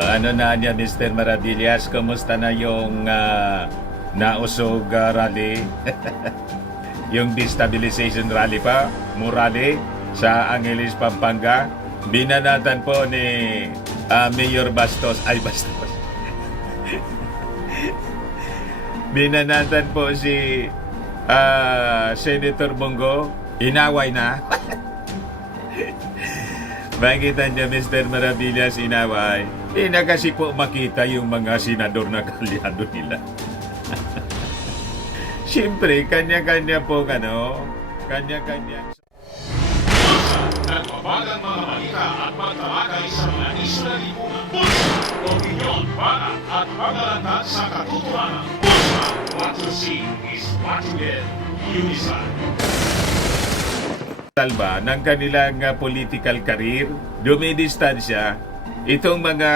Ano na niya, Mr. Maravillas, kumusta na yung nausog rally? Yung destabilization rally pa, Murali, sa Angeles, Pampanga. Binanatan po ni Mayor Bastos, binanatan po si Senator Bongo, inaway na. Makita niya, Mr. Maravillas, inaway. Na kasi po makita yung mga senador na kalyado nila. Siyempre, kanya-kanya po, kanya-kanya. Nagbabagang mga balita at pagtalakay sa mga isyu na lipunan. Bulsa, opinyon, para at pag-alantad sa katotohanan. Bulsa, what you see is what you get. Unisan. Talba ng kanilang political career, dumidistansya itong mga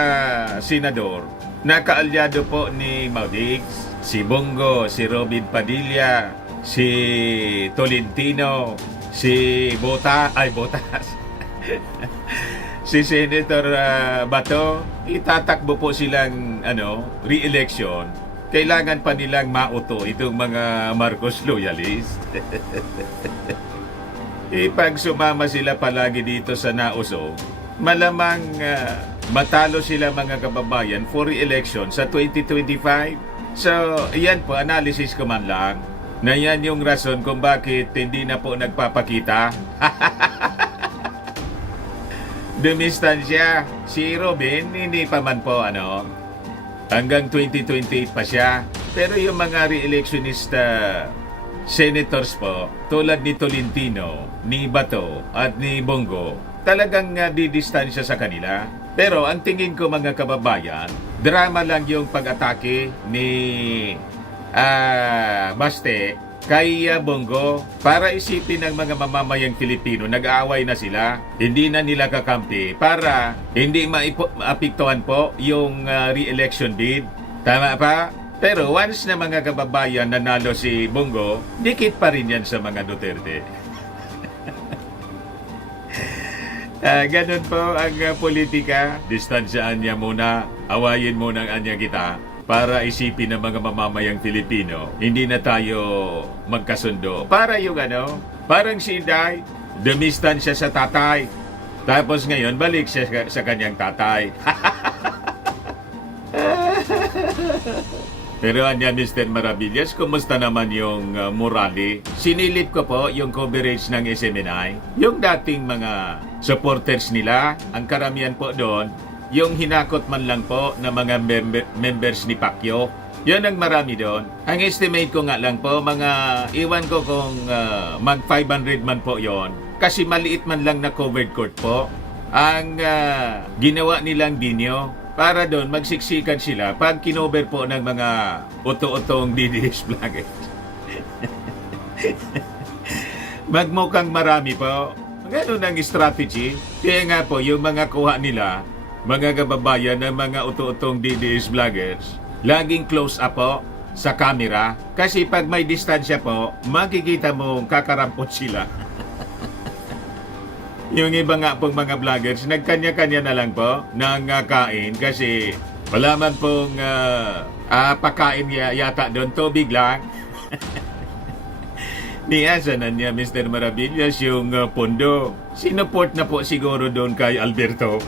senador na kaalyado po ni Maudix, si Bongo, si Robin Padilla, si Tolentino, si Botas, si Senator Bato. Itatakbo po silang re-election. Kailangan pa nilang mauto itong mga Marcos loyalist. Pag sumama sila palagi dito sa nausog, malamang matalo sila, mga kababayan, for re-election sa 2025. So, yan po, analysis ko man lang na yan yung rason kung bakit hindi na po nagpapakita. Dumistansya. Si Robin, hindi pa man po hanggang 2028 pa siya. Pero yung mga re-electionist senators po, tulad ni Tolentino, ni Bato, at ni Bongo, talagang didistansya sa kanila. Pero ang tingin ko, mga kababayan, drama lang yung pag-atake ni Baste kay Bongo para isipin ng mga mamamayang Pilipino, nag-aaway na sila, hindi na nila kakampi para hindi maapektuhan po yung re-election bid. Tama pa? Pero once na, mga kababayan, nanalo si Bongo, dikit pa rin yan sa mga Duterte. Ganun po ang politika. Distansyaan niya muna, awayin muna ang anya kita para isipin ng mga mamamayang Pilipino. Hindi na tayo magkasundo. Para yung parang si Inday, dumistansya sa tatay. Tapos ngayon, balik siya sa kanyang tatay. Pero anya, Mr. Maravillas, kumusta naman yung Murali? Sinilip ko po yung coverage ng SMNI. Yung dating mga supporters nila, ang karamihan po doon, yung hinakot man lang po na mga members ni Pacquiao. Yan ang marami doon. Ang estimate ko nga lang po, iwan ko kung mag 500 man po yon. Kasi maliit man lang na covered court po ang ginawa nilang binyo. Para doon, magsiksikan sila pag kinover po ng mga uto-utong DDS vloggers. Magmukhang marami po. Ganun ang strategy. Kaya nga po, yung mga kuha nila, mga kababayan ng mga uto-utong DDS vloggers, laging close up po sa camera. Kasi pag may distansya po, makikita mong kakarampot sila. Yung iba nga pong mga vloggers, nagkanya-kanya na lang po ng kain kasi wala man pong pakain yata doon, tubig lang. Niasa na niya, Mr. Maravillas, yung pondo. Sinuport na po siguro doon kay Alberto.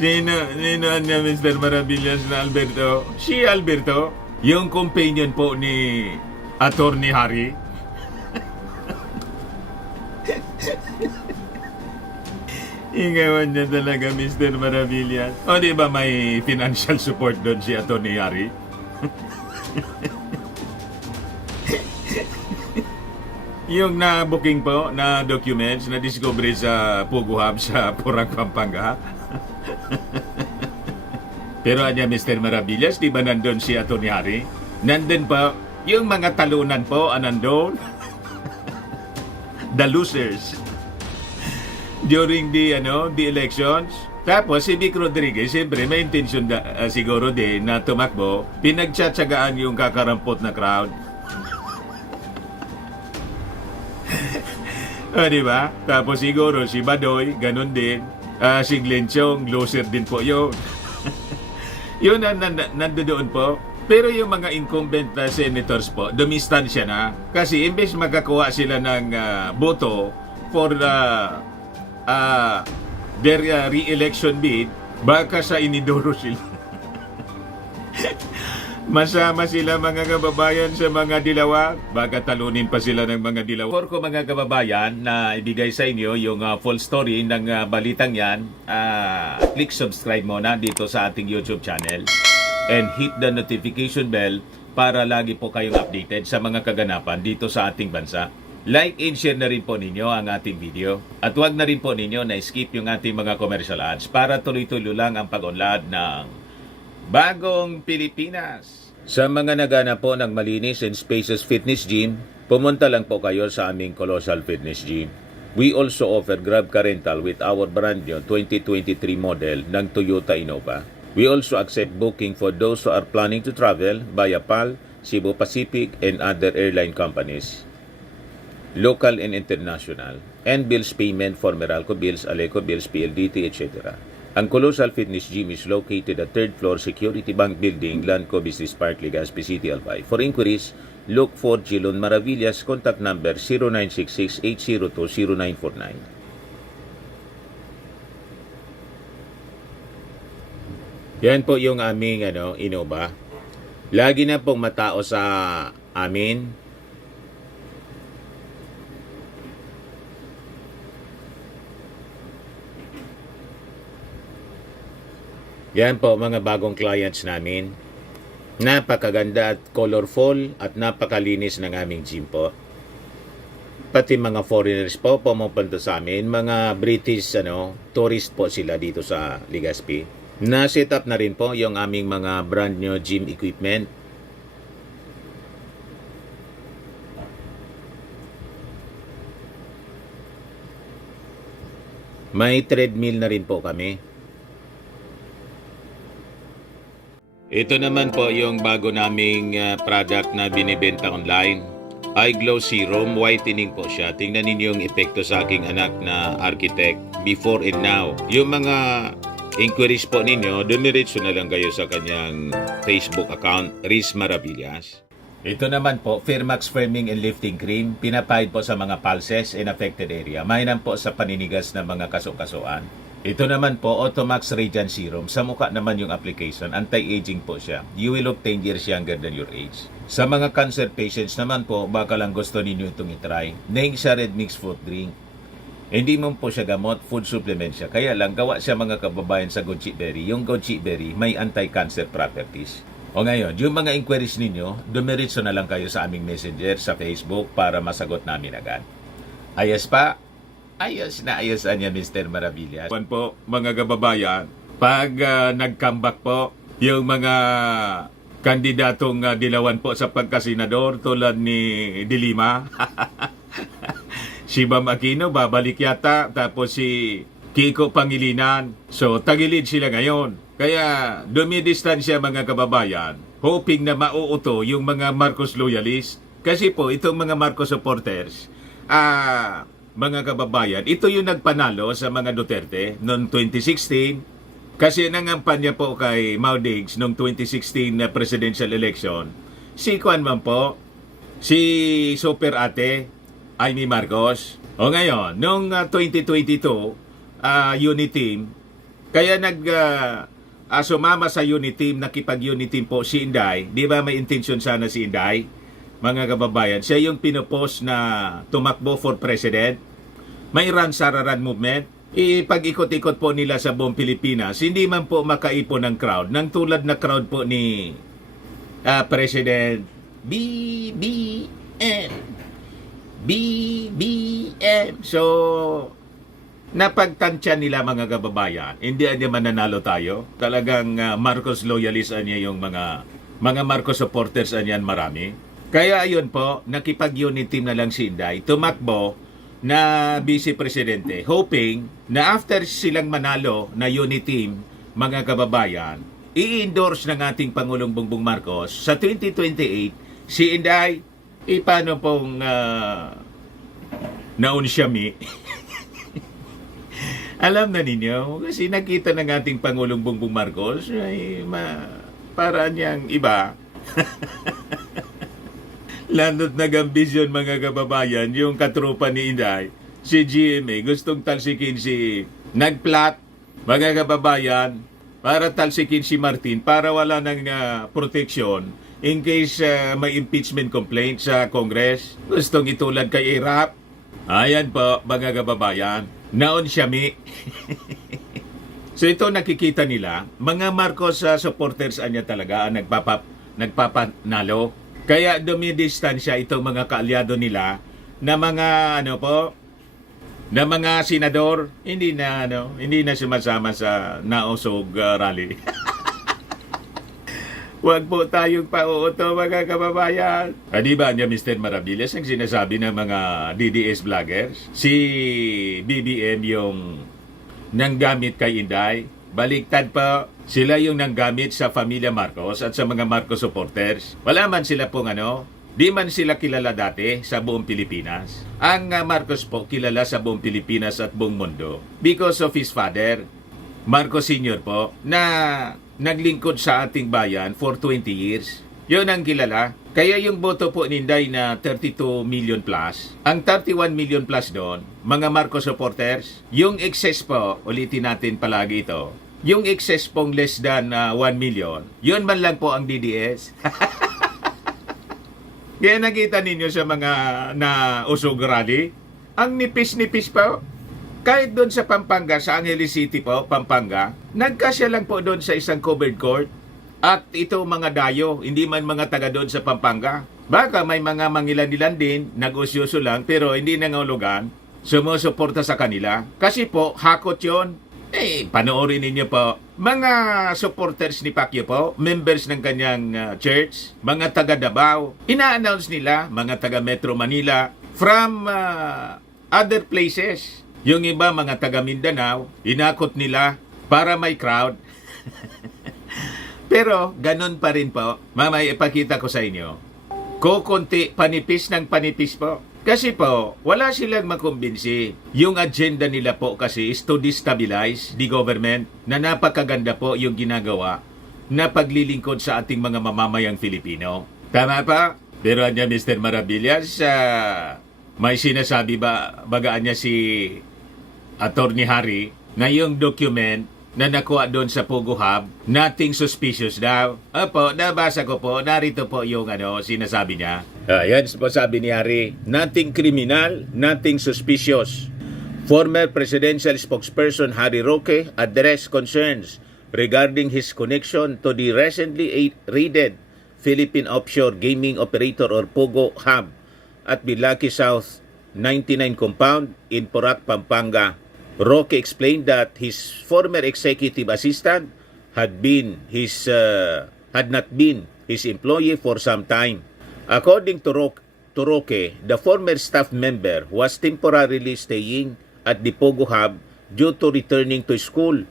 Sino niya, Mr. Maravillas, na Alberto? Si Alberto, yung companion po ni Attorney Harry. Ingawan niya talaga, Mr. Maravillas. O di ba may financial support doon si Attorney Harry? Yung na-booking po na documents na discovery sa Pugo Hub sa Purang, Pampanga. Pero anya, Mr. Maravillas, di ba nandun si Attorney Harry? Nandun pa yung mga talunan po, nandun. The losers. During the elections. Tapos si Vic Rodriguez, siyempre may intention siguro din na tumakbo. Pinagtsatsagaan yung kakarampot na crowd. Di ba? Tapos siguro si Badoy, ganun din. Si Glenn Chong, loser din po yun. Yun ang nandoon po. Pero yung mga incumbent senators po, dumistansya na. Kasi imbes magkakuha sila ng boto for their re-election bid, baka sa inidoro sila. Masama sila mga kababayan sa mga dilawa, baka talunin pa sila ng mga dilawa. For ko mga kababayan na ibigay sa inyo yung full story ng balitang yan, click subscribe muna dito sa ating YouTube channel and hit the notification bell para lagi po kayong updated sa mga kaganapan dito sa ating bansa. Like and share na rin po ninyo ang ating video at huwag na rin po ninyo na skip yung ating mga commercial ads para tuloy-tuloy lang ang pag-unlad ng Bagong Pilipinas. Sa mga nagana po ng malinis and spacious fitness gym, pumunta lang po kayo sa aming Colossal Fitness Gym. We also offer Grab Car Rental with our brand new 2023 model ng Toyota Innova. We also accept booking for those who are planning to travel via PAL, Cebu Pacific, and other airline companies, local and international, and bills payment for Meralco Bills, Aleco Bills, PLDT, etc. Ang Colossal Fitness Gym is located at 3rd floor Security Bank Building, Lanco Business Park, Legazpi City, Albay. For inquiries, look for Gilon Maravillas. Contact number 0966-802-0949. Yan po yung aming Innova. Lagi na pong matao sa amin. Yan po mga bagong clients namin. Napakaganda at colorful at napakalinis ng aming gym po. Pati mga foreigners po pumupunta sa amin, mga British tourist po sila dito sa Legazpi. Na-set up na rin po yung aming mga brand new gym equipment. May treadmill na rin po kami. Ito naman po yung bago naming product na binibenta online. Eye Glow Serum, whitening po siya. Tingnan ninyo yung epekto sa aking anak na architect before and now. Yung mga inquiries po ninyo, dumiretso na lang kayo sa kanyang Facebook account, Riz Maravillas. Ito naman po, Firmax Firming and Lifting Cream. Pinapahid po sa mga pulses and affected area. Mainam po sa paninigas ng mga kaso-kasuan. Ito naman po, Automax Radiant Serum. Sa mukha naman yung application, anti-aging po siya. You will look 10 years younger than your age. Sa mga cancer patients naman po, baka lang gusto ninyo itong itry. Neng siya red mix fruit drink. Hindi mo po siya gamot, food supplement siya. Kaya lang, gawa siya mga kababayan sa goji berry. Yung goji berry may anti-cancer properties. O ngayon, yung mga inquiries ninyo, dumiritso na lang kayo sa aming messenger sa Facebook para masagot namin agad. Ayos pa? Ayos na ayos niya, Mr. Maravillas. Po, mga kababayan, pag nag-comeback po, yung mga kandidatong dilawan po sa pagkasenador tulad ni Dilima, si Bam Aquino, babalik yata, tapos si Kiko Pangilinan. So, tagilid sila ngayon. Kaya, dumidistansya mga kababayan, hoping na mauuto yung mga Marcos loyalists. Kasi po, itong mga Marcos supporters, mga kababayan, ito yung nagpanalo sa mga Duterte noong 2016 kasi nangampanya po kay Maudigs noong 2016 na presidential election. Si Juan man po, si Super Ate, Amy Marcos. O ngayon, noong 2022, unit team, kaya sumama sa unit team, nakipag-unit team po si Inday. Di ba may intention sana si Inday? Mga kababayan, siya yung pinopost na tumakbo for president. May run Sararan movement. Pag-ikot-ikot po nila sa buong Pilipinas, hindi man po makaipon ng crowd. Nang tulad na crowd po ni President BBM. So, napagtansya nila mga kababayan. Hindi niya mananalo tayo. Talagang Marcos loyalist niya yung mga Marcos supporters niyan marami. Kaya ayun po, nakipag-unit team na lang si Inday, tumakbo na vice-presidente, hoping na after silang manalo na unit team, mga kababayan, i-endorse ng ating Pangulong Bongbong Marcos sa 2028, si Inday, paano pong naon siya mi. Alam na ninyo, kasi nakita ng ating Pangulong Bongbong Marcos, ay para niyang iba. Landot nag-ambisyon mga kababayan, yung katropa ni Inday, si GMA, gustong talsikin si nagplat, mga kababayan, para talsikin si Martin, para wala ng protection in case may impeachment complaint sa Congress. Gustong itulad kay Irap. Ayan po, mga kababayan. Naon siya mi. So ito nakikita nila, mga Marcos supporters anya talaga ang nagpapanalo. Kaya dumidistansya itong mga kaalyado nila na mga na mga senador hindi na sumasama sa nausog rally. Huwag po tayong pauuto mga kababayan. Di ba niya Mr. Maravillas ang sinasabi ng mga DDS vloggers? Si BBM yung nanggamit kay Inday. Baliktad pa, sila yung nanggamit sa pamilya Marcos at sa mga Marcos supporters. Wala man sila pong di man sila kilala dati sa buong Pilipinas. Ang Marcos po kilala sa buong Pilipinas at buong mundo because of his father, Marcos Sr. po, na naglingkod sa ating bayan for 20 years. Yun ang kilala. Kaya yung boto po ni Inday na 32 million plus, ang 31 million plus doon, mga Marcos supporters, yung excess po, ulitin natin palagi ito, yung excess pong less than 1 million, yun man lang po ang DDS. Kaya nakita ninyo sa mga usog rally, ang nipis-nipis po. Kahit doon sa Pampanga, sa Angeles City po, Pampanga, nagkasya lang po doon sa isang covered court. At ito mga dayo, hindi man mga taga doon sa Pampanga. Baka may mga mangilan-ilan din, nag-usyoso lang, pero hindi nangulugan, sumusuporta sa kanila. Kasi po, hakot yon. Panoorin ninyo po. Mga supporters ni Pacquiao po, members ng kanyang church, mga taga Davao, ina-announce nila, mga taga Metro Manila, from other places. Yung iba, mga taga Mindanao, inakot nila para may crowd. Pero, ganun pa rin po. Mamaya ipakita ko sa inyo. Kukunti, panipis ng panipis po. Kasi po, wala silang makumbinsi. Yung agenda nila po kasi is to destabilize the government na napakaganda po yung ginagawa na paglilingkod sa ating mga mamamayang Filipino. Tama pa? Pero niya Mr. Maravillas, may sinasabi bagaan niya si Attorney Harry na yung document na nakuha doon sa Pogo Hub, nothing suspicious daw. Opo, nabasa ko po, narito po yung sinasabi niya. Yan po sabi ni Harry, nothing criminal, nothing suspicious. Former presidential spokesperson Harry Roque addressed concerns regarding his connection to the recently raided Philippine offshore gaming operator or Pogo Hub at Bilaki South 99 compound in Porac, Pampanga. Roque explained that his former executive assistant had not been his employee for some time. According to Roque, the former staff member was temporarily staying at the Pogo Hub due to returning to school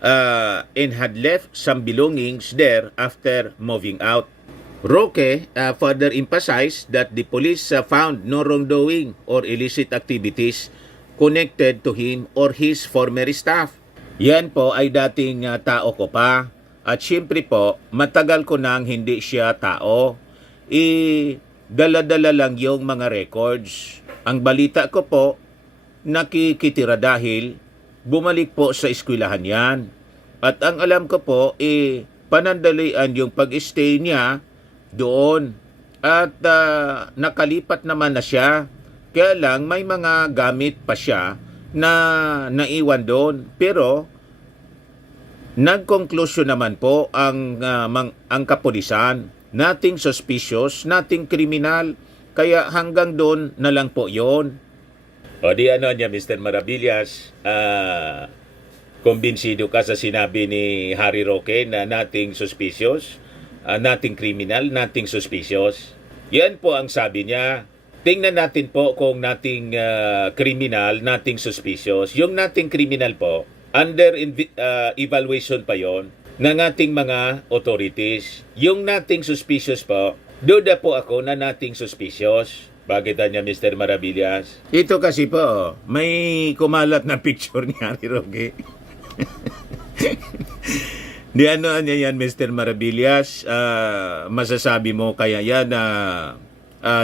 and had left some belongings there after moving out. Roque further emphasized that the police found no wrongdoing or illicit activities connected to him or his former staff. Yan po ay dating tao ko pa. At syempre po, matagal ko nang hindi siya tao. Dala-dala lang yung mga records. Ang balita ko po, nakikitira dahil bumalik po sa eskwelahan yan. At ang alam ko po, panandalian yung pag-stay niya doon. At nakalipat naman na siya. Kaya lang may mga gamit pa siya na naiwan doon. Pero nag-conclusion naman po ang kapulisan. Nothing suspicious, nothing criminal. Kaya hanggang doon na lang po yon. O di niya Mr. Maravillas, kumbinsido ka sa sinabi ni Harry Roque na nothing suspicious, nothing criminal, nothing suspicious. Yan po ang sabi niya. Tingnan natin po kung nothing criminal, nothing suspicious. Yung nothing criminal po, under evaluation pa yon ng ating mga authorities. Yung nothing suspicious po, duda po ako na nothing suspicious. Bakit niya, Mr. Maravillas? Ito kasi po, may kumalat na picture ni Harry Roque. Di ano niya yan, Mr. Maravillas? Masasabi mo kaya yan na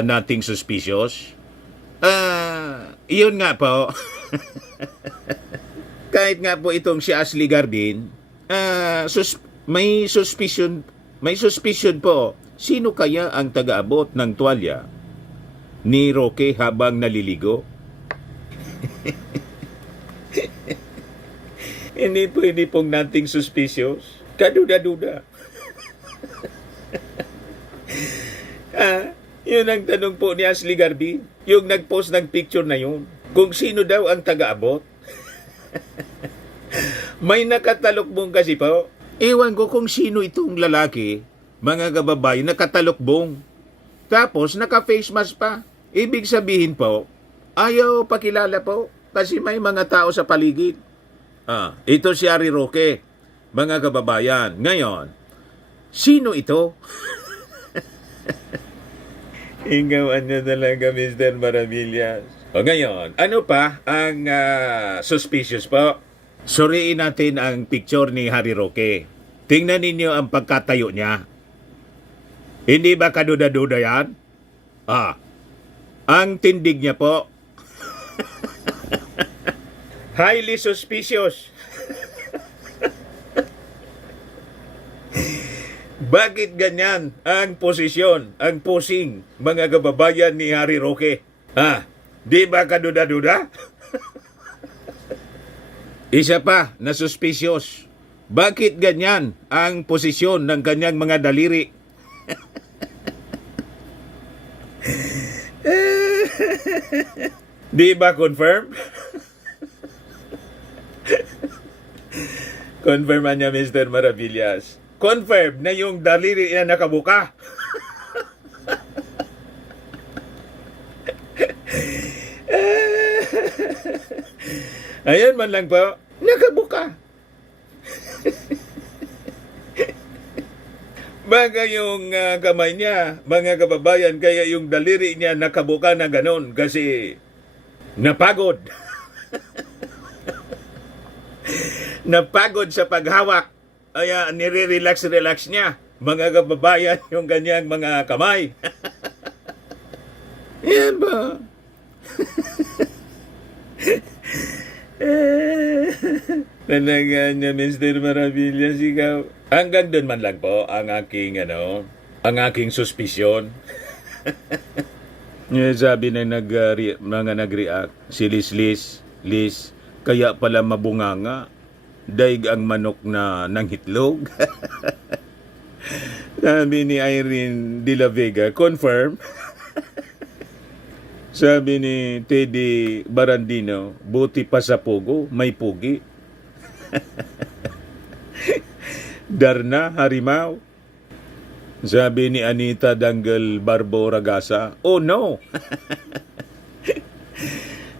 nothing suspicious? Iyon nga po. Kahit nga po itong si Ashley Garbin, may suspicion po. Sino kaya ang taga-abot ng tuwalya ni Roque habang naliligo? Hindi pong nothing suspicious. Kaduda-duda. Yun ang tanong po ni Ashley Garbin. Yung nag-post ng picture na yun. Kung sino daw ang taga-abot. May nakatalokbong kasi po. Ewan ko kung sino itong lalaki, mga kababayan, nakatalokbong. Tapos naka-face mask pa. Ibig sabihin po, ayaw pakilala po kasi may mga tao sa paligid. Ito si Harry Roque, mga kababayan. Ngayon, sino ito? Ingawan niya talaga, Mr. Maravillas. O ngayon, ano pa ang suspicious po? Suriin natin ang picture ni Harry Roque. Tingnan ninyo ang pagkatayo niya. Hindi ba kaduda-duda yan? Ang tindig niya po. Highly suspicious. Bakit ganyan ang posisyon, ang posing, mga kababayan ni Harry Roque? Di ba kaduda-duda? Isa pa na suspicious. Bakit ganyan ang posisyon ng kanyang mga daliri? Di ba confirm? Confirman niya, Mr. Maravillas. Confirm na yung daliri niya nakabuka. Ayan man lang po, nakabuka. Baga yung kamay niya, mga kababayan, kaya yung daliri niya nakabuka na ganon kasi napagod. Napagod sa paghawak. Kaya nire-relax niya, mga kababayan, yung kanyang mga kamay. Yan ba? Talaga niya, Mr. Maravillas, ikaw. Hanggang doon man lang po ang aking suspisyon. Sabi na mga nag-react, si Liz, kaya pala mabunganga. Daig ang manok na nanghitlog. Sabi ni Irene de la Vega, confirm. Sabi ni Teddy Barandino, buti pa sa pugo, may pugi. Darna Harimaw. Sabi ni Anita Dangal Barbo Ragasa, oh no.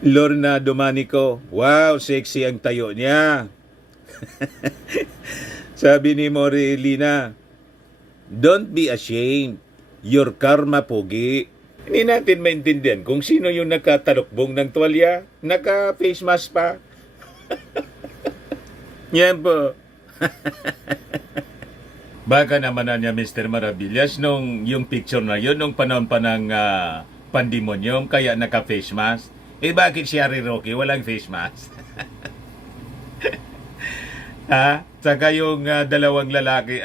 Lorna Domanico, wow, sexy ang tayo niya. Sabi ni Morilina, don't be ashamed. Your karma, pogi. Hindi natin maintindihan kung sino yung nakatalukbong ng tuwalya, naka-face mask pa. Yan po. Baka naman na niya, Mr. Maravillas, nung yung picture na yun, nung panahon pa ng pandemonyum, kaya naka-face mask. Bakit si Harry Roque walang face mask? Saka yung dalawang lalaki,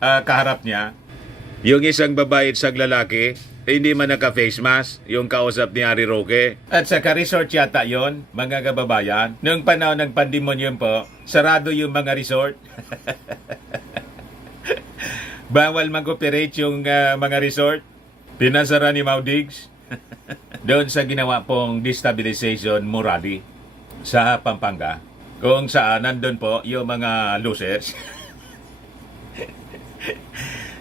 kaharap niya, yung isang babae at isang lalaki, hindi man naka-face mask, yung kausap ni Harry Roque. At saka resort yata yon, mga kababayan. Noong panahon ng pandemonyum po, sarado yung mga resort. Bawal mag-operate yung mga resort. Pinasara ni Maudigs. Doon sa ginawa pong destabilization morally sa Pampanga. Kung saan nandun po yung mga losers.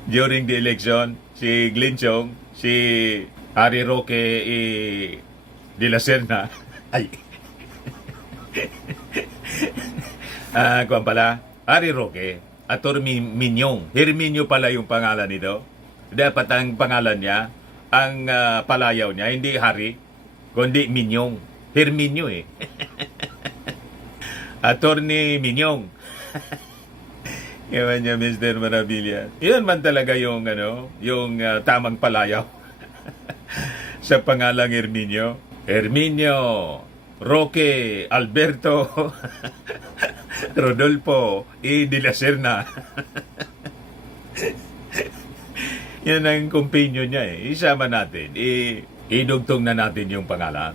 During the election, si Glenn Chong, si Harry Roque de la Serna, kuwan pala, Harry Roque, at Herminio pala yung pangalan nito. Dapat ang pangalan niya, ang palayaw niya, hindi hari, kundi Minyong. Herminio eh. Attorney Minyong. Ewan niya, Mr. Marabilia. Yun man talaga yung, yung tamang palayaw. Sa pangalang Herminio. Herminio, Roque, Alberto, Rodolfo, E. de la Serna. Yan ang kumpinyo niya eh. Isama natin. Idugtong na natin yung pangalan.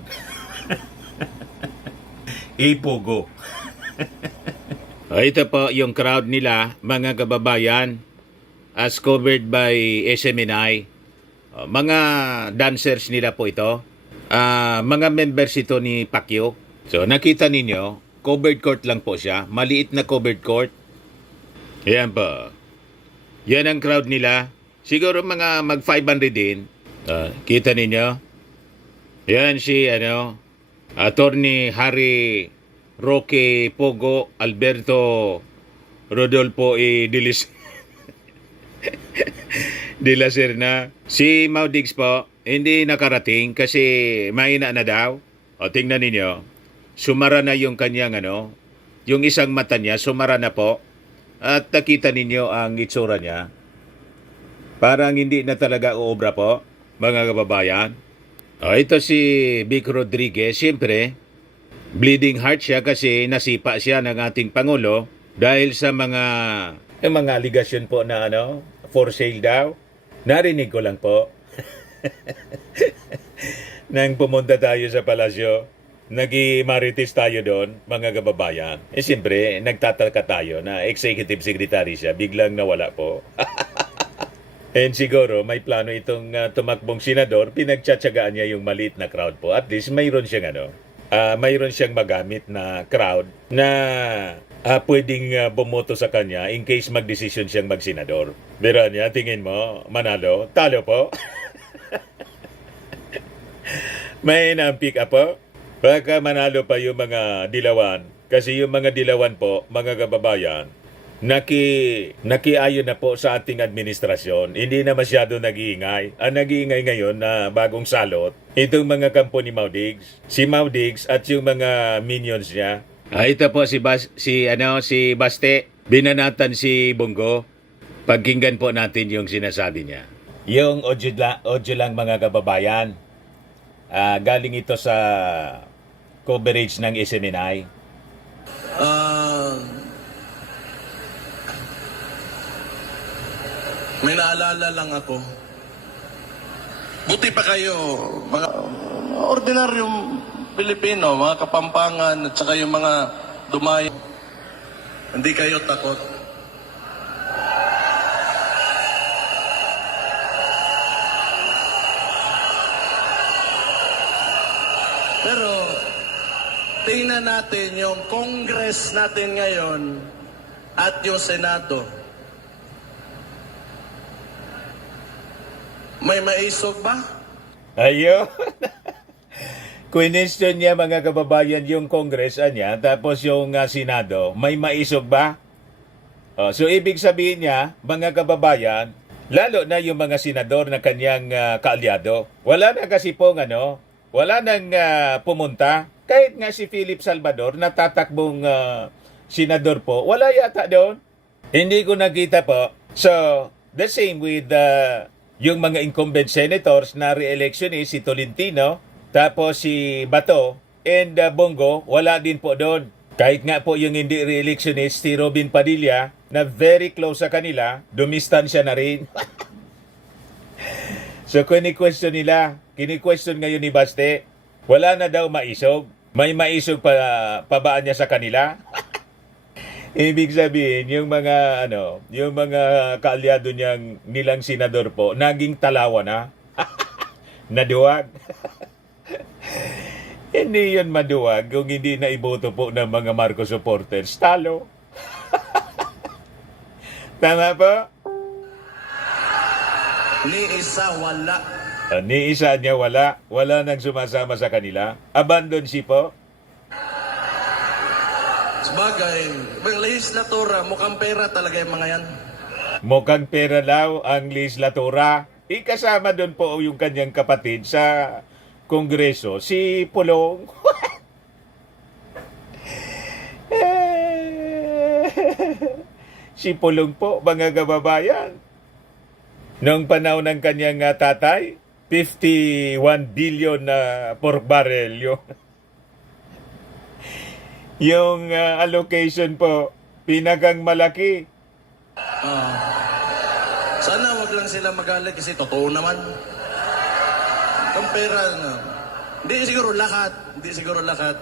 Ipugo. Ito po yung crowd nila, mga kababayan, as covered by SMNI. Mga dancers nila po ito. Mga members ito ni Pacquiao. So nakita ninyo, covered court lang po siya. Maliit na covered court. Yan po. Yan ang crowd nila. Siguro mga mag 500 din. Kita ninyo? Yan si Attorney Harry Roque Pogo Alberto Rodolfo E. de la Serna. Si Maudigs po, hindi nakarating kasi mahina na daw. O tingnan ninyo, sumara na yung kanyang yung isang mata niya, sumara na po. At nakita ninyo ang itsura niya. Parang hindi na talaga uobra po, mga kababayan. Ito si Vic Rodriguez, siyempre, bleeding heart siya kasi nasipa siya ng ating Pangulo dahil sa mga aligasyon po na for sale daw. Narinig ko lang po. Nang pumunta tayo sa palasyo, nag-marites tayo doon, mga kababayan. Siyempre, nagtataka tayo na executive secretary siya, biglang nawala po. And siguro, may plano itong tumakbong senador, pinagtsatsagaan niya yung maliit na crowd po. At least, mayroon siyang mayroon siyang magamit na crowd na pwedeng bumoto sa kanya in case magdesisyon siyang magsenador. Pero niya, tingin mo, manalo? Talo po? May na-pick up po? Baka manalo pa yung mga dilawan. Kasi yung mga dilawan po, mga kababayan, nakiayon na po sa ating administrasyon. Hindi na masyado nag-iingay. Ang nag-iingay ngayon na bagong salot, itong mga kampo ni Maudigs. Si Maudigs at yung mga minions niya. Ito po si Baste. Binanatan si Bongo. Pagkinggan po natin yung sinasabi niya. Yung audio lang mga kababayan. Galing ito sa coverage ng SMNI. May naalala lang ako. Buti pa kayo, mga ordinaryong Pilipino, mga Kapampangan, at saka yung mga Dumay. Hindi kayo takot. Pero, tingnan natin yung Congress natin ngayon at yung Senado. May maisog ba? Ayun. Question niya mga kababayan yung Congress niya, tapos yung Senado, may maisog ba? So ibig sabihin niya, mga kababayan, lalo na yung mga senador na kanyang kaalyado, wala na kasi pong wala nang pumunta. Kahit nga si Philip Salvador, natatakbong senador po, wala yata doon. Hindi ko nakita po. So, the same with yung mga incumbent senators na re-election si Tolentino, tapos si Bato, and Bongo, wala din po doon. Kahit nga po yung hindi re-electionist, si Robin Padilla, na very close sa kanila, dumistansya na rin. So, kini-question ngayon ni Baste, wala na daw maisog. May maisog pa ba niya sa kanila? Ibig sabihin, yung mga kaalyado nilang senador po, naging talawa na. Naduwag. Hindi yun maduwag kung hindi na iboto po ng mga Marcos supporters. Talo. Tama po? Ni isa wala. Ni isa niya wala. Wala nang sumasama sa kanila. Abandon si po. Sabagay, may legislatura, mukhang pera talaga yung mga yan. Mukhang pera daw ang legislatura. Ikasama doon po yung kanyang kapatid sa Kongreso, si Pulong. Si Pulong po, mga kababayan. Noong panahon ng kanyang tatay, 51 billion na per barrel yung allocation po, pinakang malaki. Sana wag lang sila magalit kasi totoo naman. Mukhang pera na. Hindi siguro lahat,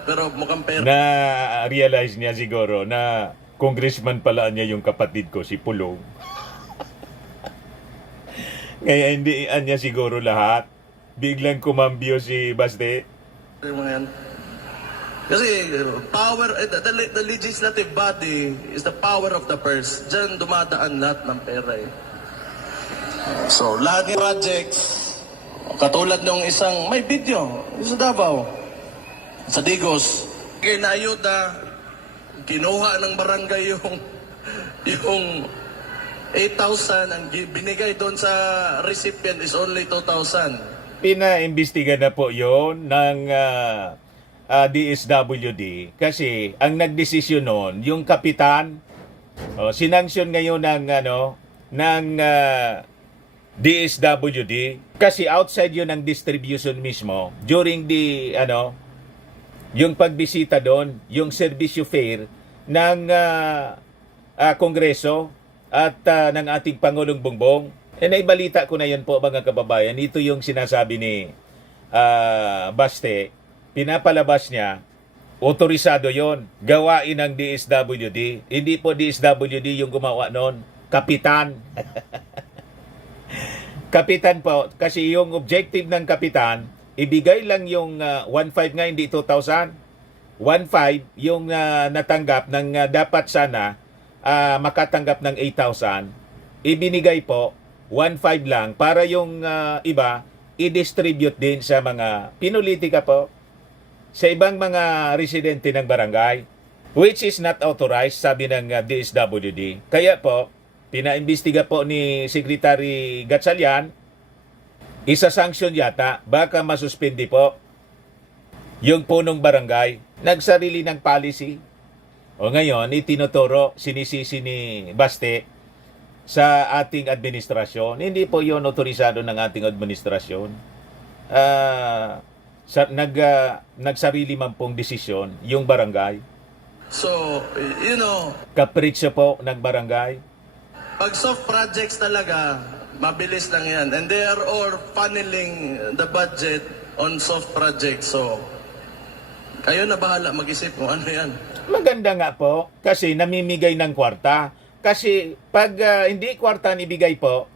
pero mukhang pera. Na-realize niya siguro na congressman pala niya yung kapatid ko, si Pulong. Kaya hindi niya siguro lahat. Biglang kumambyo si Baste. Yung mga yan. Kasi power, the legislative body is the power of the purse. Diyan dumadaan lahat ng pera eh. So, lahat ng projects, katulad ng isang, may video, sa Davao, sa Digos, na ayuda, kinuha ng barangay yung 8,000, ang binigay doon sa recipient is only 2,000. Pinaimbestiga na po yon ng DSWD kasi ang nagdesisyon noon, yung kapitan, sinanksyon ngayon ng DSWD kasi outside yun ng distribution mismo during the yung pagbisita doon, yung servisyo fair ng Kongreso at ng ating Pangulong Bongbong. Naibalita ko na yan po mga kababayan. Ito yung sinasabi ni Baste. Pinapalabas niya, otorisado yon, gawain ng DSWD. Hindi po DSWD yung gumawa noon, kapitan. Kapitan po, kasi yung objective ng kapitan, ibigay lang yung 1.5 nga, hindi 2,000. 1.5 yung natanggap ng dapat sana makatanggap ng 8,000. Ibinigay po 1.5 lang para yung iba i-distribute din sa mga pinulitika po, sa ibang mga residente ng barangay, which is not authorized, sabi ng DSWD. Kaya po, pinaimbestiga po ni Secretary Gatchalian, isa-sanction yata, baka masuspindi po yung punong barangay, nagsarili ng policy. O ngayon, itinuturo, sinisisi ni Baste sa ating administrasyon. Hindi po yon otorisado ng ating administrasyon. Nagsarili man pong desisyon yung barangay. So, Kapritso po ng barangay. pag soft projects talaga, mabilis lang yan. And they are all funneling the budget on soft projects. So, kayo na bahala mag-isip kung ano yan. Maganda nga po kasi namimigay ng kwarta. Kasi pag hindi kwarta nibigay po,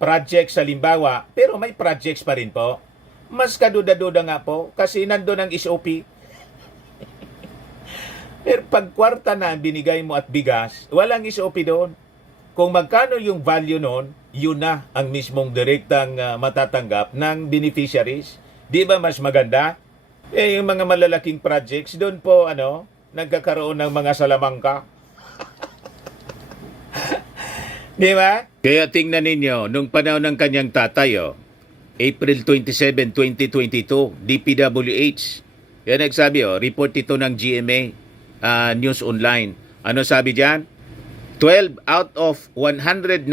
project sa limbawa, pero may projects pa rin po. Mas kaduda-duda nga po kasi nandun ang SOP. Pero pag kwarta na binigay mo at bigas, walang SOP doon. Kung magkano yung value noon, yun na ang mismong direktang matatanggap ng beneficiaries. Di ba mas maganda? Yung mga malalaking projects, doon po nagkakaroon ng mga salamangka. Di ba? Kaya tingnan ninyo, nung panahon ng kanyang tatay, April 27, 2022, DPWH. Yan nagsabi, report ito ng GMA News Online. Ano sabi diyan? 12 out of 119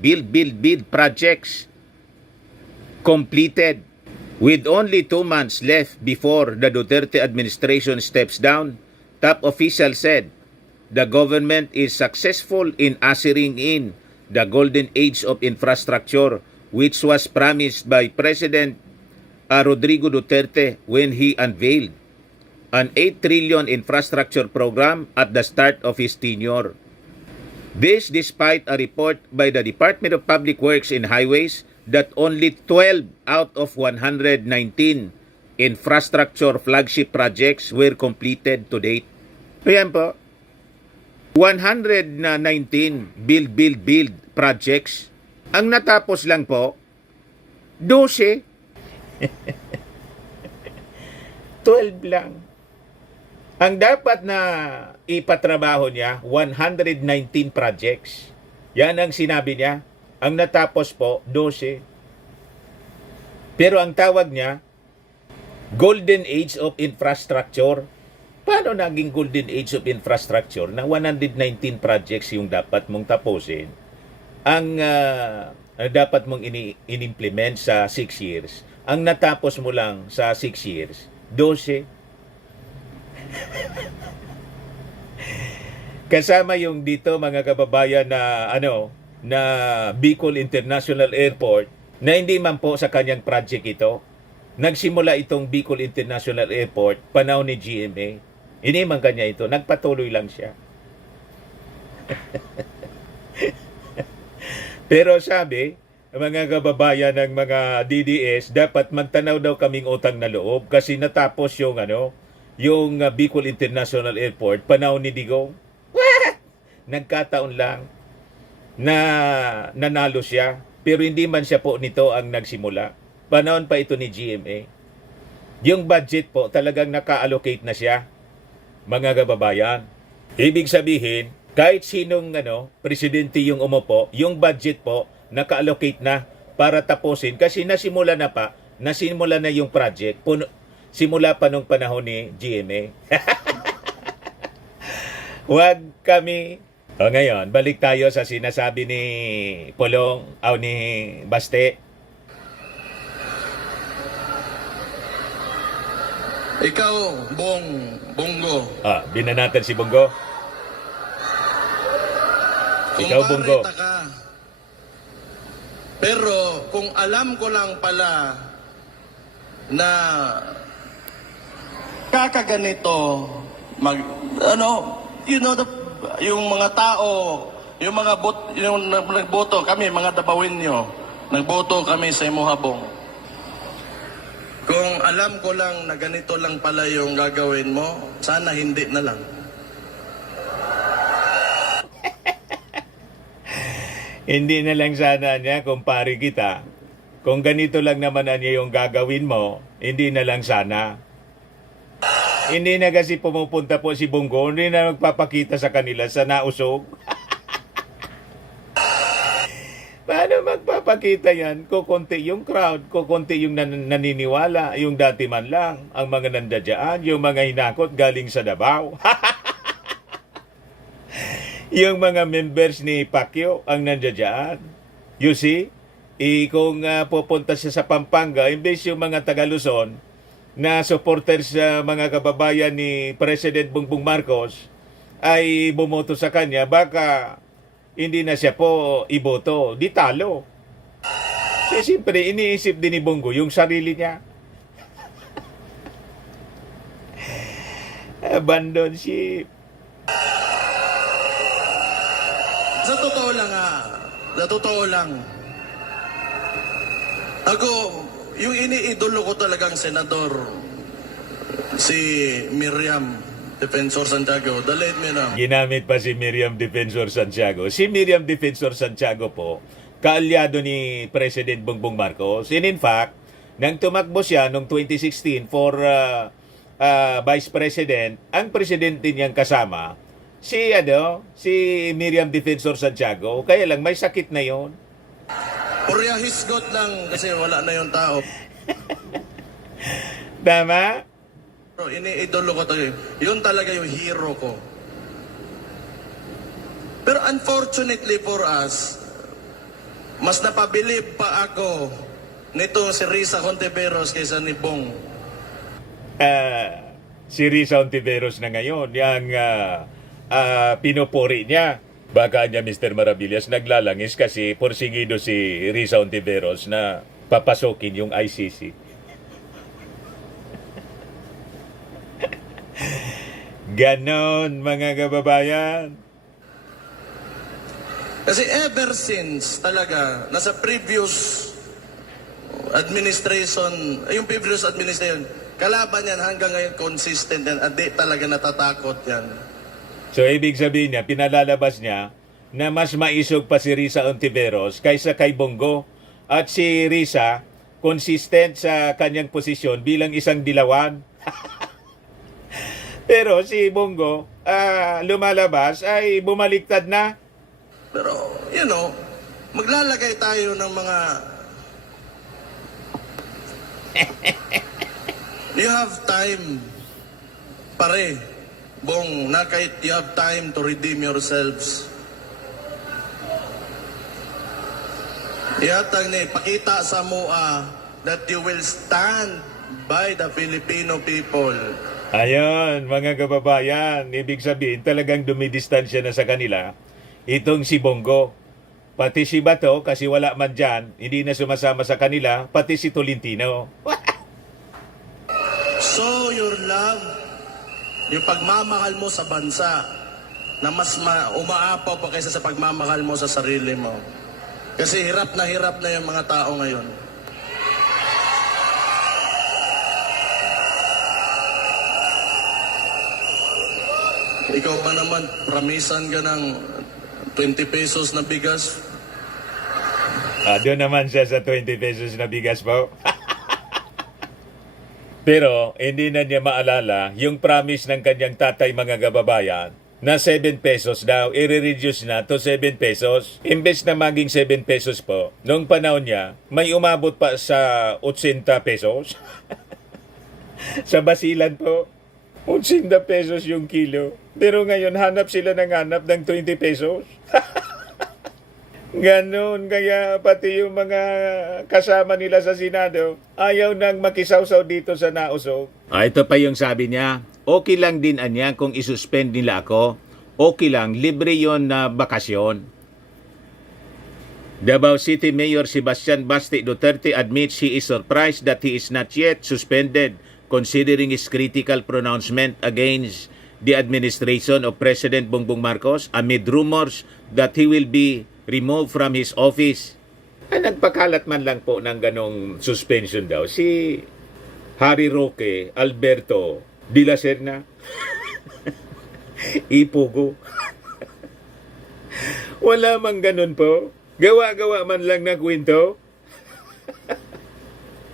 build projects completed with only 2 months left before the Duterte administration steps down. Top official said the government is successful in ushering in the golden age of infrastructure which was promised by President Rodrigo Duterte when he unveiled an 8 trillion infrastructure program at the start of his tenure. This despite a report by the Department of Public Works and Highways that only 12 out of 119 infrastructure flagship projects were completed to date. Ayan po, 119 build projects. Ang natapos lang po, 12. 12 lang. Ang dapat na ipatrabaho niya, 119 projects. Yan ang sinabi niya. Ang natapos po, 12. Pero ang tawag niya, Golden Age of Infrastructure. Paano naging Golden Age of Infrastructure na 119 projects yung dapat mong tapusin? Ang dapat mong in-implement sa 6 years. Ang natapos mo lang sa 6 years, 12. Kasama yung dito mga kababayan na na Bicol International Airport na hindi man po sa kanyang project ito. Nagsimula itong Bicol International Airport panahon ni GMA. Hindi man kanya ito, nagpatuloy lang siya. Pero sabi, mga kababayan ng mga DDS, dapat magtanaw daw kaming utang na loob kasi natapos yung yung Bicol International Airport panahon ni Digong. What? Nagkataon lang na nanalo siya, pero hindi man siya po nito ang nagsimula. Panahon pa ito ni GMA. Yung budget po talagang naka-allocate na siya, mga kababayan. Ibig sabihin, kahit sinong presidente yung umupo, yung budget po naka-allocate na para tapusin kasi nasimula na yung project simula pa nung panahon ni GMA. Huwag kami. O ngayon, balik tayo sa sinasabi ni Pulong o ni Baste. Ikaw, Bongo. Binanatan si Bongo. Ikaw, Bongo. Kumarita ka. Pero kung alam ko lang pala na kakaganito yung mga tao, yung nagboto kami, mga Dabawinyo, nagboto kami sa Imuhabong. Kung alam ko lang na ganito lang pala yung gagawin mo, sana hindi na lang. Hindi na lang sana niya, kumpare kita. Kung ganito lang naman niya yung gagawin mo, hindi na lang sana. Hindi na kasi pumupunta po si Bongo, hindi na magpapakita sa kanila sa nausog. Paano magpapakita yan? Kukunti yung crowd, kukunti yung naniniwala, yung dati man lang, ang mga nandadyaan, yung mga hinakot galing sa Davao. Yung mga members ni Pacquiao ang nandiyan. You see? Kung pupunta siya sa Pampanga, imbes yung mga taga Luzon na supporters sa mga kababayan ni President Bongbong Marcos ay bumoto sa kanya, baka hindi na siya po iboto. Di talo. Kasi siyempre, iniisip din ni Bongo yung sarili niya. Abandon ship. Sa totoo lang, ako, yung iniidolo ko talagang senador, si Miriam Defensor Santiago, dalit mo na. Ginamit pa si Miriam Defensor Santiago. Si Miriam Defensor Santiago po, kaalyado ni President Bongbong Marcos. And in fact, nang tumakbo siya noong 2016 for Vice President, ang presidente niyang kasama, si Miriam Defensor Santiago, kaya lang may sakit na yon. Purya hisgot lang kasi wala na yung tao. Tama? Pero iniidolo ko talaga. Yun talaga yung hero ko. Pero unfortunately for us, mas napabilib pa ako nito si Risa Hontiveros kaysa ni Bong. Si Risa Hontiveros na ngayon, yung pinupuri niya. Baka niya, Mr. Maravillas, naglalangis kasi porsigido si Risa Hontiveros na papasokin yung ICC. Ganon, mga kababayan. Kasi ever since talaga, nasa previous administration, kalaban yan hanggang ngayon consistent yan at di talaga natatakot yan. So, ibig sabihin niya, pinalalabas niya na mas maisog pa si Risa Hontiveros kaysa kay Bongo. At si Risa, consistent sa kanyang posisyon bilang isang dilawan. Pero si Bongo, lumalabas ay bumaliktad na. Pero, maglalagay tayo ng mga... You have time, pare, Bong, na kahit you have time to redeem yourselves. Iyatag ni, pakita sa mua that you will stand by the Filipino people. Ayan, mga kababayan, ibig sabihin talagang dumidistansya na sa kanila itong si Bongo. Pati si Bato, kasi wala man dyan, hindi na sumasama sa kanila, pati si Tolentino. So your love, yung pagmamahal mo sa bansa, na mas umaapaw pa kaysa sa pagmamahal mo sa sarili mo. Kasi hirap na yung mga tao ngayon. Ikaw pa naman, pramisan ka ng 20 pesos na bigas. Doon naman siya sa 20 pesos na bigas po. Pero hindi na niya maalala yung promise ng kanyang tatay, mga kababayan, na 7 pesos daw, i-reduce na to 7 pesos. Imbes na maging 7 pesos po, noong panahon niya, may umabot pa sa 80 pesos. Sa basilan po, 80 pesos yung kilo. Pero ngayon, hanap sila ng 20 pesos. Ganon, kaya pati yung mga kasama nila sa Senado, ayaw nang makisawsaw dito sa nausog. Ito pa yung sabi niya, okay lang din anya kung isuspend nila ako, okay lang, libre yon na bakasyon. Davao City Mayor Sebastian Basti Duterte admits he is surprised that he is not yet suspended considering his critical pronouncement against the administration of President Bongbong Marcos amid rumors that he will be removed from his office. Nagpakalat man lang po ng ganong suspension daw si Harry Roque Alberto de la Serna. Ipugo. Wala mang ganon po. Gawa-gawa man lang na kwento.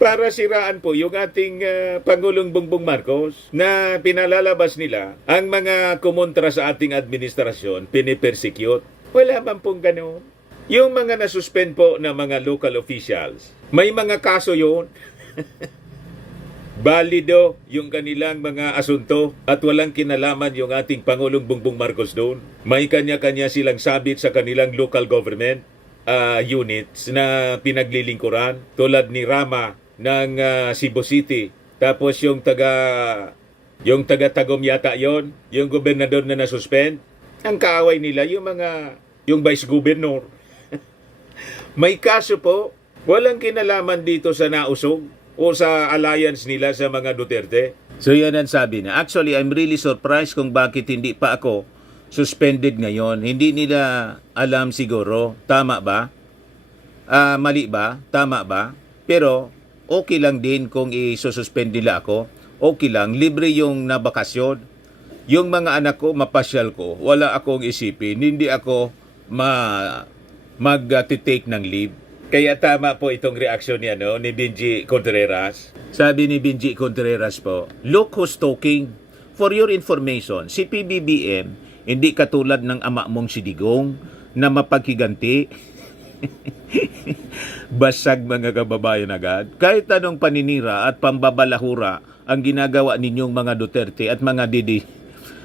Para siraan po yung ating Pangulong Bongbong Marcos na pinalalabas nila ang mga kumontra sa ating administrasyon, pinipersecute. Wala man pong gano'n. Yung mga nasuspend po na mga local officials, may mga kaso yun. Balido yung kanilang mga asunto at walang kinalaman yung ating Pangulong Bongbong Marcos doon. May kanya-kanya silang sabit sa kanilang local government units na pinaglilingkuran tulad ni Rama ng Cebu City. Tapos yung taga Tagum yata yon, yung gobernador na nasuspend. Ang kaaway nila yung vice governor. May kaso po, walang kinalaman dito sa nausog o sa alliance nila sa mga Duterte. So yan ang sabi na. Actually, I'm really surprised kung bakit hindi pa ako suspended ngayon. Hindi nila alam siguro. Tama ba? Mali ba? Tama ba? Pero okay lang din kung i-suspend nila ako. Okay lang. Libre yung nabakasyon. Yung mga anak ko, mapasyal ko. Wala akong isipin. Hindi ako mag-take ng leave. Kaya tama po itong reaksyon ni Benji Contreras. Sabi ni Benji Contreras po, look who's talking. For your information, si PBBM, hindi katulad ng ama mong si Digong na mapaghiganti. Basag, mga kababayan, agad. Kahit anong paninira at pambabalahura ang ginagawa ninyong mga Duterte at mga Didi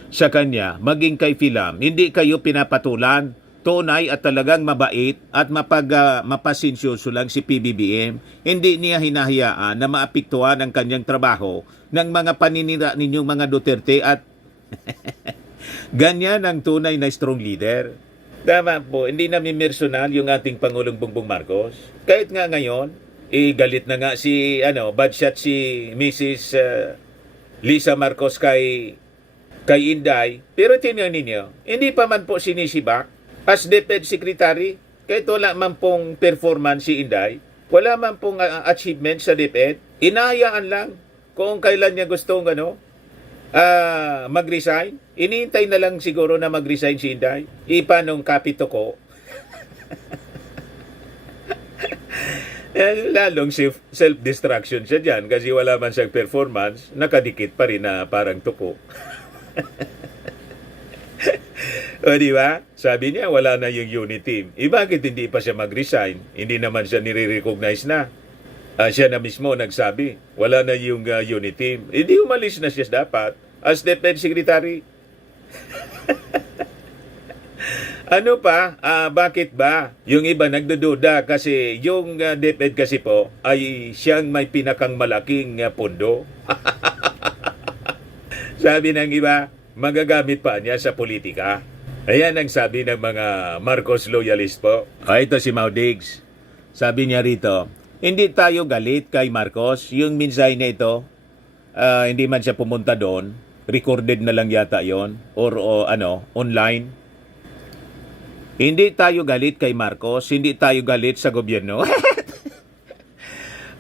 sa kanya, maging kay Philam, hindi kayo pinapatulan. Tunay at talagang mabait at mapasensyoso lang si PBBM. Hindi niya hinahayaan na maapektuhan ang kanyang trabaho ng mga paninira ninyong mga Duterte at ganyan ang tunay na strong leader. Tama po, hindi namin personal yung ating Pangulong Bongbong Marcos. Kahit nga ngayon, galit na nga bad shot si Mrs. Lisa Marcos kay Inday. Pero tingnan ninyo, hindi pa man po sinisibak as DepEd Secretary, kahit wala man pong performance si Inday, wala man pong achievement sa DepEd, inahayaan lang kung kailan niya gustong mag-resign. Iniintay na lang siguro na mag-resign si Inday. Ipanong kapito ko. Lalong self-destruction siya dyan kasi wala man siyang performance, nakadikit pa rin na parang tuko. O di ba? Sabi niya wala na yung unit team. Bakit hindi pa siya mag-resign? Hindi naman siya nire-recognize na. Siya na mismo nagsabi, wala na yung unit team. Hindi umalis na siya dapat as DepEd Secretary. Ano pa? Bakit ba? Yung iba nagdududa kasi yung DepEd kasi po ay siyang may pinakang malaking pondo. Sabi ng iba, magagamit pa niya sa politika. Ayan ang sabi ng mga Marcos loyalist po. Ito si Mau Diggs. Sabi niya rito, hindi tayo galit kay Marcos. Yung mensahe na ito, hindi man siya pumunta doon. Recorded na lang yata yon or online. Hindi tayo galit kay Marcos. Hindi tayo galit sa gobyerno.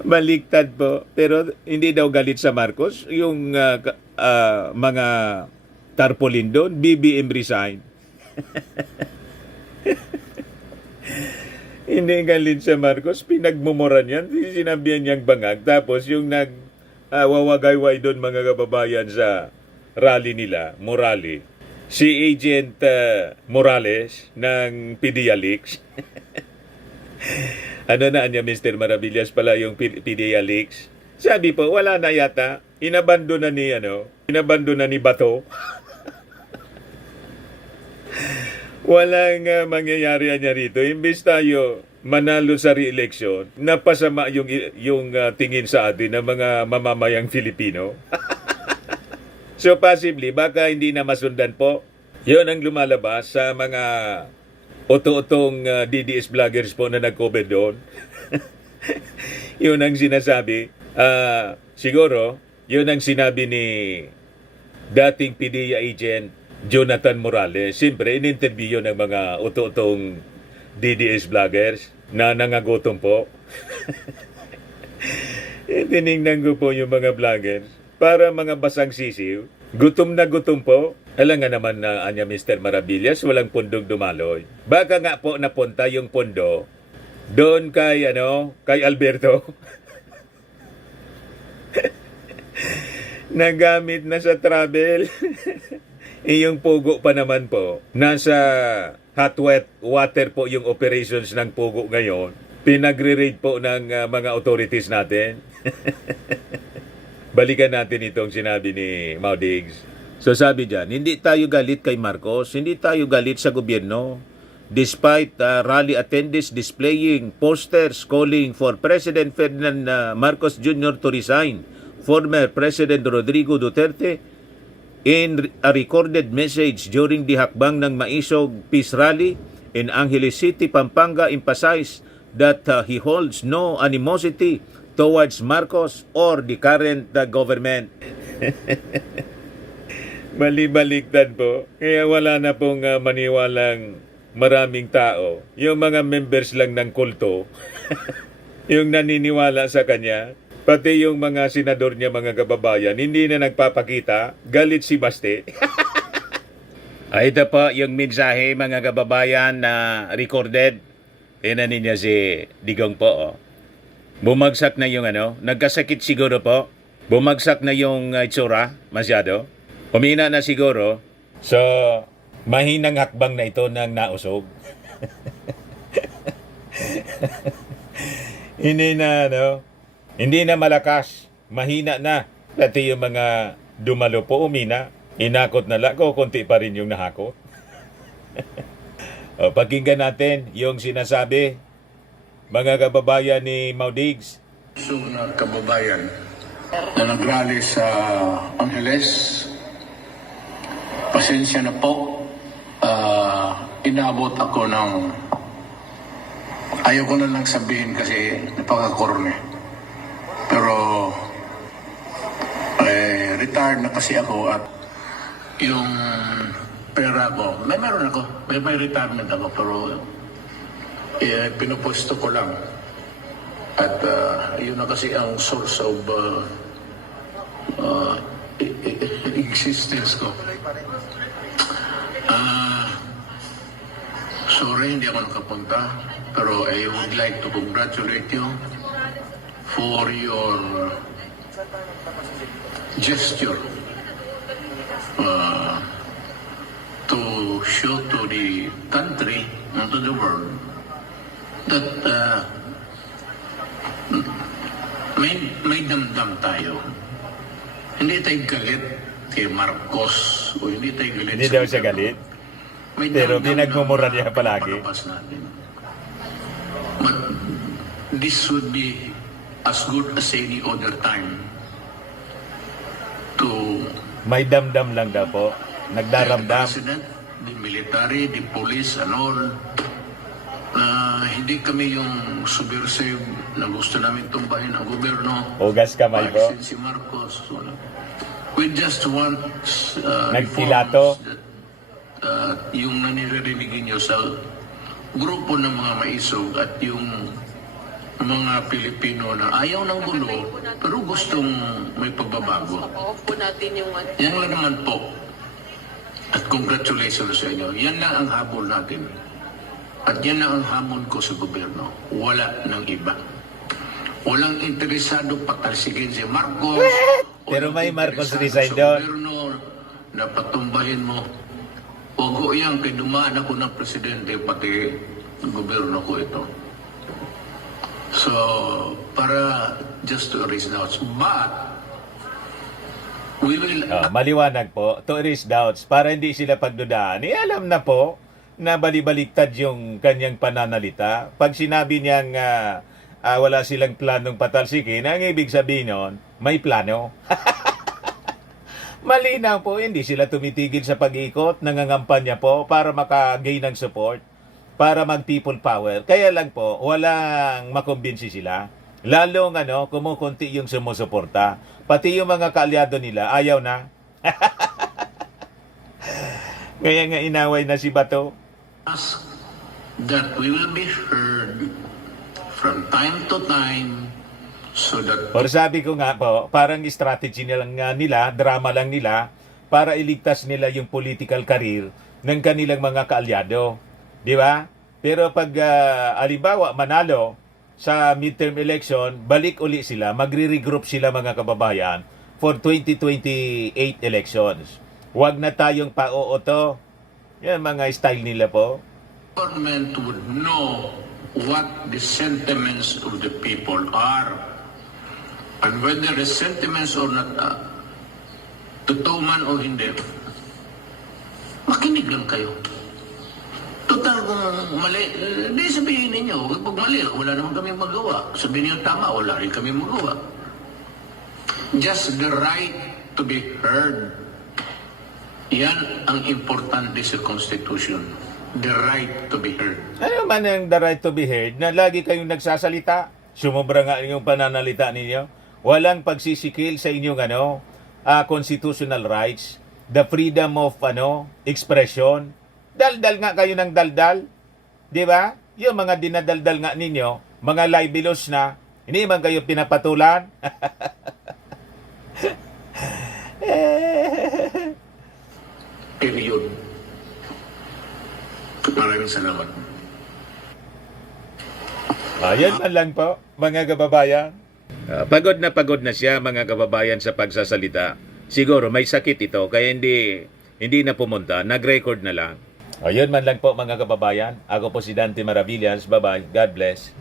Baliktad po. Pero hindi daw galit sa Marcos. Yung mga tarpaulin doon, BBM resign. Hindi galit sa Marcos, pinagmumuran yan, sinabihan niyang bangag. Tapos yung wawagayway doon mga kababayan sa rally nila, Morale, si Agent Morales ng PDIALIX. Ano na niya, Mr. Maravillas pala yung PDIALIX. Sabi po, wala na yata. Inabando na ni Bato. Walang mangyayari niya rito. Imbes tayo manalo sa re-election, napasama yung tingin sa atin ng mga mamamayang Filipino. So possibly, baka hindi na masundan po. Yun ang lumalabas sa mga oto-otong DDS vloggers po na nag-cover doon. Yun ang sinasabi. Siguro, yun ang sinabi ni dating PDEA agent Jonathan Morales. Siyempre, in-interview ng mga uto-utong DDS vloggers na nangagutom po. Tinignan ko po yung mga vloggers para mga basang sisiw. Gutom na gutom po. Alam nga naman na anya Mr. Maravillas, walang pundong dumaloy. Baka nga po napunta yung pundo doon kay Alberto. Nagamit na sa travel. Yung pugo pa naman po, nasa hot wet water po yung operations ng pugo ngayon. Pinagre-raid po ng mga authorities natin. Balikan natin itong sinabi ni Mau Diggs. So sabi dyan, hindi tayo galit kay Marcos, hindi tayo galit sa gobyerno. Despite rally attendees displaying posters calling for President Ferdinand Marcos Jr. to resign, former President Rodrigo Duterte, in a recorded message during the hakbang ng Maisog Peace Rally in Angeles City, Pampanga, emphasized that he holds no animosity towards Marcos or the current government. Bali-baliktad po. Kaya wala na pong maniwalang maraming tao. Yung mga members lang ng kulto, yung naniniwala sa kanya. Pati yung mga senador niya, mga kababayan, hindi na nagpapakita, galit si Baste. Ito po yung mensahe, mga kababayan, na recorded. Ina niya si Digong po. Bumagsak na yung nagkasakit siguro po. Bumagsak na yung itsura, masyado. Humina na siguro. So, mahinang hakbang na ito ng nausog. Hindi na malakas, mahina na. Dati yung mga dumalo po, umina. Inakot na lang ko, konti pa rin yung nahakot. Pakinggan natin yung sinasabi, mga kababayan ni Mau Diggs. Na kababayan na nagrally sa Angeles, pasensya na po. Inabot ako ng ayaw ko na lang sabihin kasi napaka-corny. Pero retired na kasi ako at yung pera ko, meron ako, may retirement ako pero pinupuesto ko lang. At yun na kasi ang source of existence ko. Sorry, hindi ako nakapunta. Pero I would like to congratulate you for your gesture to show to the country and to the world that may damdam tayo. Hindi tayo galit kay Marcos o hindi tayo galit Hindi sa daw siya gobyerno. galit. May Pero damdam pinagmumura na niya palagi. palapas natin. But this would be as good as any other time to May damdam lang daw po. the Nagdaramdam. president, the military, the police and all, na hindi kami yung subversive na gusto namin tumbahin ang gobyerno. Hugas kamay po. Paalisin si Marcos. Wala. We just want Nagkilato. reforms that yung naniririnig nyo sa grupo ng mga maisog at yung mga Pilipino na ayaw ng gulo pero gustong may pagbabago. Off po natin yung Yan lang naman po. At congratulations sa inyo. Yan lang ang habol natin. At yan lang ang hamon ko sa gobyerno. Wala ng iba. Walang interesado patalsigin si Marcos. Pero may walang Marcos interesado resign sa doon. gobyerno na patumbahin mo. Huwag ko yan, kay dumaan ako ng presidente, pati ang gobyerno ko ito. So, para just to erase doubts. But, we will Maliwanag po, to erase doubts, para hindi sila pagdudaan. Alam na po na balibaliktad yung kanyang pananalita. Pag sinabi niyang wala silang planong patalsikin, ang ibig sabihin nun, may plano. Malinaw po, hindi sila tumitigil sa pag-ikot, nangangampanya po para maka-gain ng support, para mag-people power. Kaya lang po, walang makumbinsi sila. Lalong kumukunti yung sumusuporta. Pati yung mga kaalyado nila, ayaw na. Kaya nga inaway na si Bato. ask that we will be heard from time to time so that Or sabi ko nga po, parang strategy na lang nga nila, drama lang nila, para iligtas nila yung political career ng kanilang mga kaalyado. Di ba? Pero pag alimbawa manalo sa midterm election, balik uli sila, magre-regroup sila mga kababayan for 2028 elections. Huwag na tayong pa-oo-to. Yan mga style nila po. government would know what the sentiments of the people are and whether the sentiments or not totoo man o hindi. Makinig lang kayo. Total kung mali, di sabihin ninyo, pag mali, wala naman kami magawa. Sabihin niyo tama, wala rin kami magawa. Just the right to be heard. Yan ang importante sa Constitution. The right to be heard. Ano man ang the right to be heard na lagi kayong nagsasalita? Sumobra nga yung pananalita ninyo. Walang pagsisikil sa inyong constitutional rights, the freedom of expression. Daldal nga kayo ng daldal. Di ba? Yung mga dinadaldal nga ninyo, mga libelous na, hindi man kayo pinapatulan. Period. Maraming salamat. Ayan man lang po, mga kababayan. Pagod na siya, mga kababayan, sa pagsasalita. Siguro may sakit ito, kaya hindi na pumunta, nag-record na lang. Ayun man lang po, mga kababayan. Ako po si Dante Maravillas. Bye-bye. God bless.